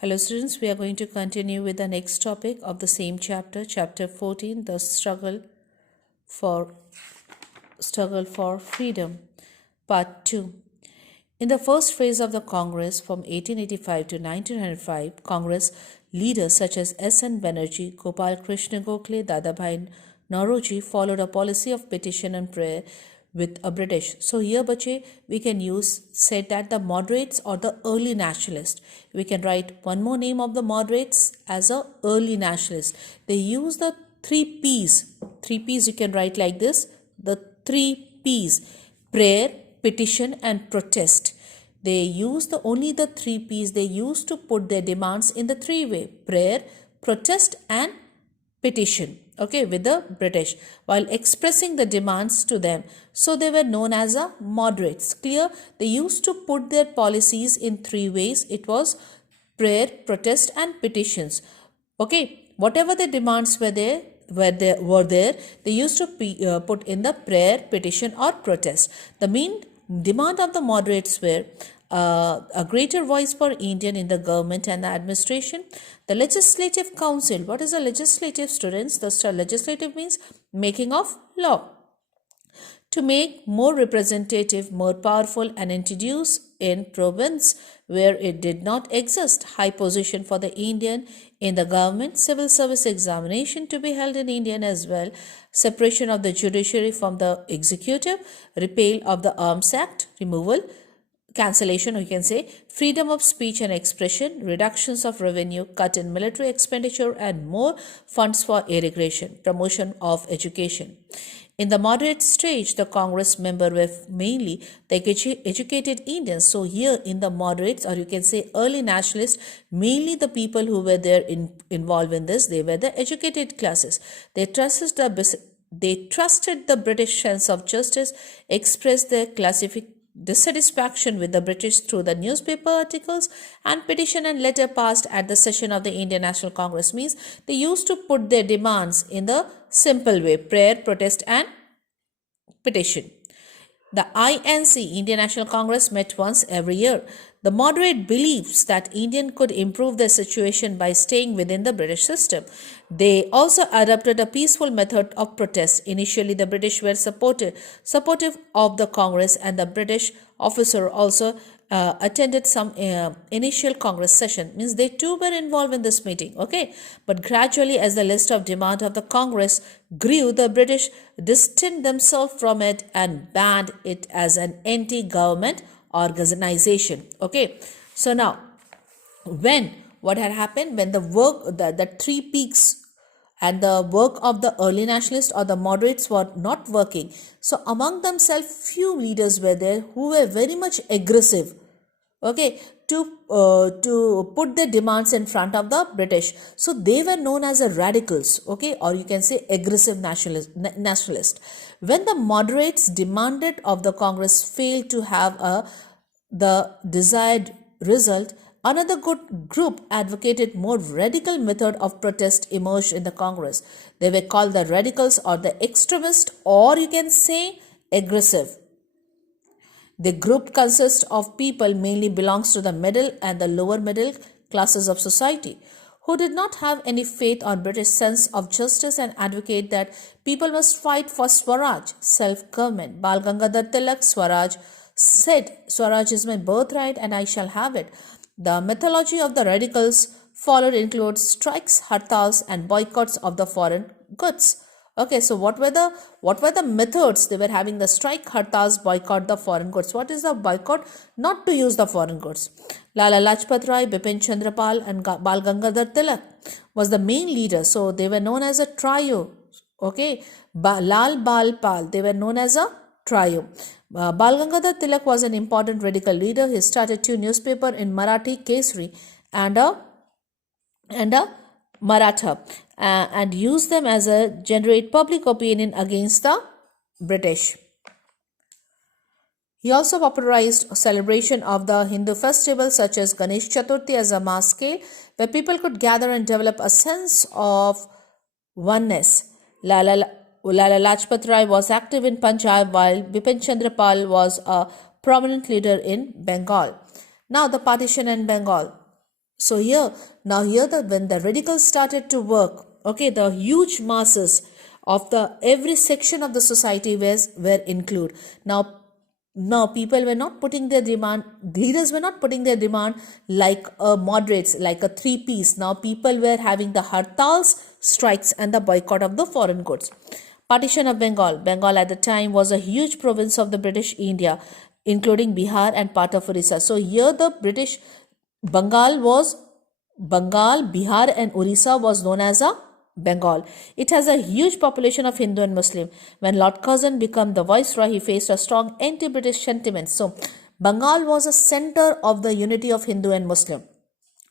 Hello students, we are going to continue with the next topic of the same chapter, chapter 14, the for struggle for freedom, part 2. In the first phase of the Congress from 1885 to 1905, Congress leaders such as S.N. Banerjee, Gopal Krishna Gokhale, Dadabhai Nauroji followed a policy of petition and prayer with a British. So here, bache, we can said that the moderates or the early nationalists. We can write one more name of the moderates as a early nationalist. They use the three P's. Three P's you can write like this. The three P's: prayer, petition and protest. They use only the three P's. They used to put their demands in the three way: prayer, protest and petition, okay, with the British while expressing the demands to them. So they were known as a moderates. Clear? They used to put their policies in three ways. It was prayer, protest and petitions. Okay, whatever the demands were there, they used to put in the prayer, petition or protest. The main demand of the moderates were a greater voice for Indian in the government and the administration. The Legislative Council. What is a legislative, students? The legislative means making of law. To make more representative, more powerful and introduce in province where it did not exist, high position for the Indian in the government, civil service examination to be held in Indian as well, separation of the judiciary from the executive, repeal of the Arms Act, removal, cancellation, or you can say freedom of speech and expression, reductions of revenue, cut in military expenditure and more funds for irrigation, promotion of education. In the moderate stage, the Congress member were mainly the educated Indians. So here in the moderates, or you can say early nationalists, mainly the people who were there involved in this, they were the educated classes. They trusted the British sense of justice, expressed their dissatisfaction with the British through the newspaper articles and petition and letter passed at the session of the Indian National Congress. Means they used to put their demands in the simple way: prayer, protest and petition. The INC, Indian National Congress, met once every year. The moderate believes that Indian could improve their situation by staying within the British system. They also adopted a peaceful method of protest. Initially, the British were supportive of the Congress, and the British officer also attended some initial Congress session. Means they too were involved in this meeting. Okay, but gradually, as the list of demand of the Congress grew, the British distanced themselves from it and banned it as an anti-government organization. Okay, so now what had happened when the three peaks and the work of the early nationalists or the moderates were not working, so among themselves few leaders were there who were very much aggressive, okay, to put their demands in front of the British. So they were known as a radicals, okay, or you can say aggressive nationalist. When the moderates demanded of the Congress failed to have the desired result, another good group advocated more radical method of protest emerged in the Congress. They were called the radicals or the extremist, or you can say aggressive. The group consists of people mainly belongs to the middle and the lower middle classes of society who did not have any faith or British sense of justice and advocate that people must fight for Swaraj, self-government. Bal Gangadhar Tilak Swaraj said, "Swaraj is my birthright and I shall have it." The mythology of the radicals followed includes strikes, hartals and boycotts of the foreign goods. Okay, so what were the methods? They were having the strike, hartals, boycott the foreign goods. What is the boycott? Not to use the foreign goods. Lala Lajpat Rai, Bipin Chandra Pal and Bal Gangadhar Tilak was the main leader. So they were known as a trio. Okay, Lal, Bal, Pal, they were known as a trio. Bal Gangadhar Tilak was an important radical leader. He started two newspapers in Marathi, Kesari and a Maratha, and used them as a generate public opinion against the British. He also popularized celebration of the Hindu festivals such as Ganesh Chaturthi as a mass scale where people could gather and develop a sense of oneness. Lala Lajpat Rai was active in Punjab while Bipin Chandra Pal was a prominent leader in Bengal. Now the partition in Bengal. So when the radicals started to work, okay, the huge masses of the every section of the society were included. Now people were not putting their demand, leaders were not putting their demand like moderates, like a three-piece. Now people were having the hartals, strikes, and the boycott of the foreign goods. Partition of Bengal. Bengal at the time was a huge province of the British India, including Bihar and part of Orissa. So here the British Bengal was Bengal, Bihar, and Orissa was known as a Bengal. It has a huge population of Hindu and Muslim. When Lord Curzon became the viceroy, he faced a strong anti-British sentiment. So Bengal was a center of the unity of Hindu and Muslim,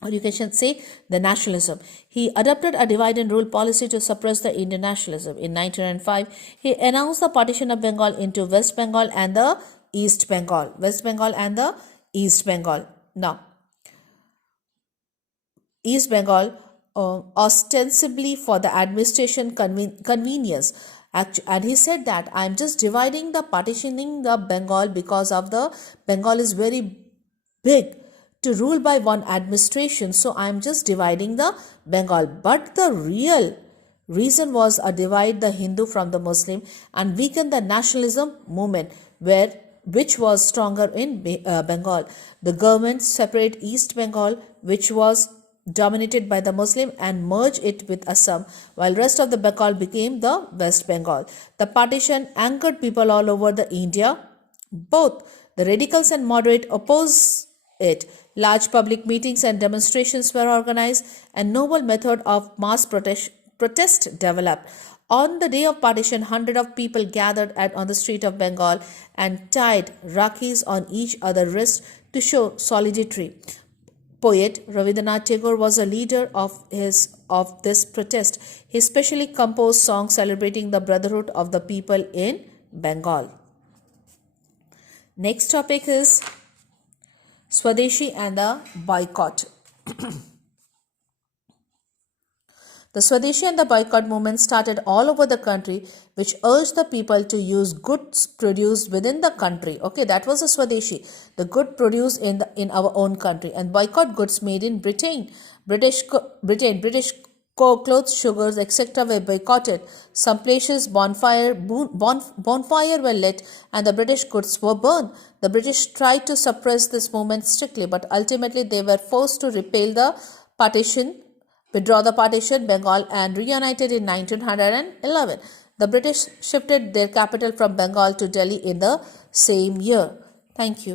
or you can say the nationalism. He adopted a divide and rule policy to suppress the Indian nationalism. In 1905, he announced the partition of Bengal into West Bengal and the East Bengal. West Bengal and the East Bengal. Now, East Bengal, ostensibly for the administration convenience. And he said that I am just dividing the partitioning the Bengal because of the Bengal is very big to rule by one administration. So I am just dividing the Bengal. But the real reason was a divide the Hindu from the Muslim and weaken the nationalism movement which was stronger in Bengal. The government separate East Bengal, which was dominated by the Muslim, and merged it with Assam, while rest of the Bengal became the West Bengal. The partition angered people all over the India. Both the radicals and moderate opposed it. Large public meetings and demonstrations were organized, and novel method of mass protest developed. On the day of partition, hundreds of people gathered on the street of Bengal and tied rakis on each other's wrist to show solidarity. Poet Rabindranath Tagore was a leader of this protest. He specially composed songs celebrating the brotherhood of the people in Bengal. Next topic is Swadeshi and the boycott. The Swadeshi and the boycott movement started all over the country, which urged the people to use goods produced within the country. Okay, that was the Swadeshi, the good produced in our own country, and boycott goods made in Britain. British clothes, sugars, etc. were boycotted. Some places bonfire were lit, and the British goods were burned. The British tried to suppress this movement strictly, but ultimately they were forced to withdraw the partition Bengal and reunited in 1911. The British shifted their capital from Bengal to Delhi in the same year. Thank you.